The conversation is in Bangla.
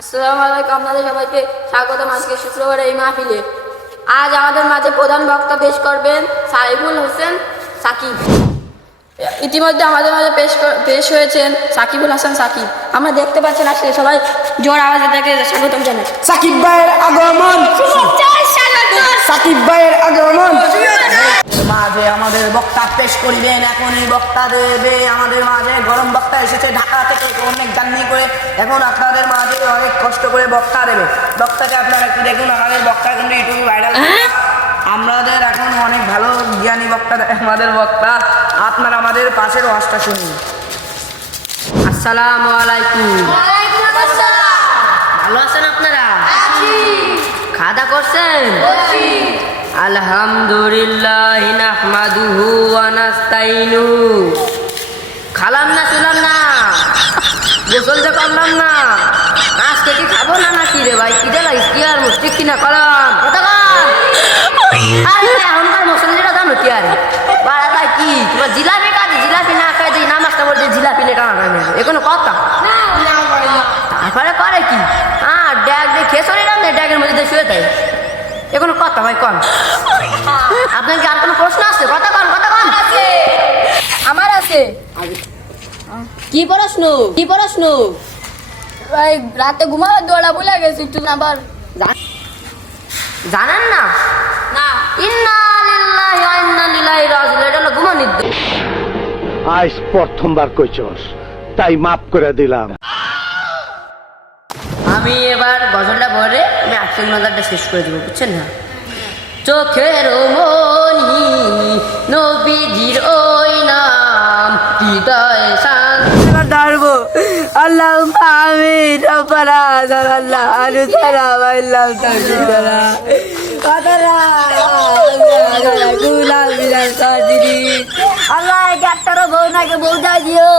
আসসালামু আলাইকুম আপনাদের সবাইকে স্বাগতম আজকে শুক্রবার এই মাহফিলে। আজ আমাদের মাঝে প্রধান বক্তা পেশ করবেন সাইফুল হোসেন সাকিব। ইতিমধ্যে আমাদের মাঝে পেশ পেশ হয়েছেন সাকিবুল হাসান সাকিব। আমরা দেখতে পাচ্ছেন আজকে সবাই জোর আওয়াজে তাকে স্বাগতম জানাই। সাকিব ভাইয়ের আগমন। সাকিব ভাইয়ের আগমন। মাঝে আমাদের বক্তা পেশ করিবেন এখন এই বক্তা দেবে। আমাদের মাঝে গরম বক্তা এসেছে ঢাকা থেকে অনেক জার্নি করে। এখন আপনাদের মাঝে অনেক কষ্ট করে বক্তা দেবে। বক্তাকে আপনারা একটু দেখুন আমাদের বক্তা কিন্তু ইউটিউবে ভাইরাল আমাদের এখন অনেক ভালো জ্ঞানী বক্তা আমাদের বক্তা। আপনারা আমাদের পাশের ওয়াজটা শুনুন। আসসালামু আলাইকুম। ভালো আছেন আপনারা? খাওয়া করছেন? আলহামদুলিল্লাহ নাহমাদুহু ওয়া নাস্তাইনু। খালাম না শুনলাম না। গোসল যে করলাম না। আজকে কি খাব না নাকি রে ভাই? কি দেলাই কি আর মুষ্টি কিনা কর আরে এখনকার মুসলিমরা জানো কি আরে? বাড়া ভাই কি? তোমার জিলাপি কাজে জিলাপি না খাই দিই নামাজটা বলতে জিলাপি নে টানা টানা এ কোনো কথা? তারপরে করে কি? হ্যাঁ ড্যাগ দিয়ে খেসরি রাম ড্যাগের মধ্যে শুয়ে দেয় এ কোনো কথা ভাই কন। আপনার কি আর কোনো প্রশ্ন আছে? কথা কন কথা কন। আমার আছে। কি প্রশ্ন? কি প্রশ্ন? রাতে ঘুমাবার দৌড়া ভুলে গেছি একটু আবার জানেন না। না। ইন্না লিল্লাহি ওয়া ইন্না ইলাইহি রাজিউন এটা হলো ঘুমানির আজ প্রথমবার কইছস তাই মাফ করে দিলাম। আমি এবার গজলটা পরে আমি আটশো নজরটা শেষ করে দেবো বুঝছেন না? চোখের মনি নবীজির ওই আমি রব্বানা আল্লাহ আলু তারা বাইলাম তারা আদারা গুলাম বিলাল সাজিরি আল্লাহ গাট্টারও বউ নাকে বউ আরে দা দিও।